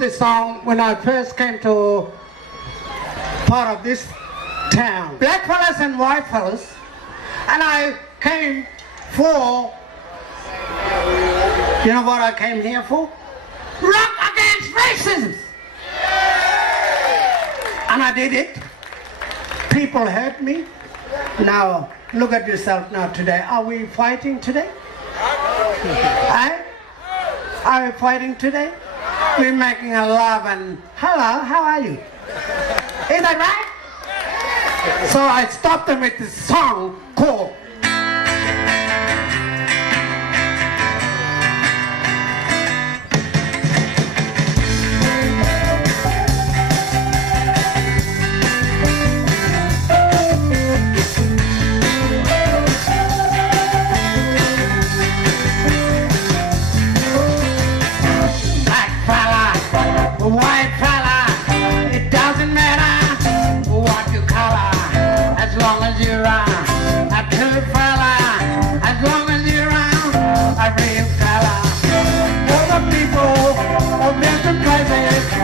this song when I first came to part of this town. Black fellas and white fellas. And I came for, you know what I came here for? Rock against racism. And I did it. People hurt me. Now, look at yourself now today. Are we fighting today? Are we fighting today? We're making a love and, hello, how are you? Is that right? So I stopped them with this song called white fella, it doesn't matter what you color, as long as you're a blue fella, as long as you're a real fella. All the people of different places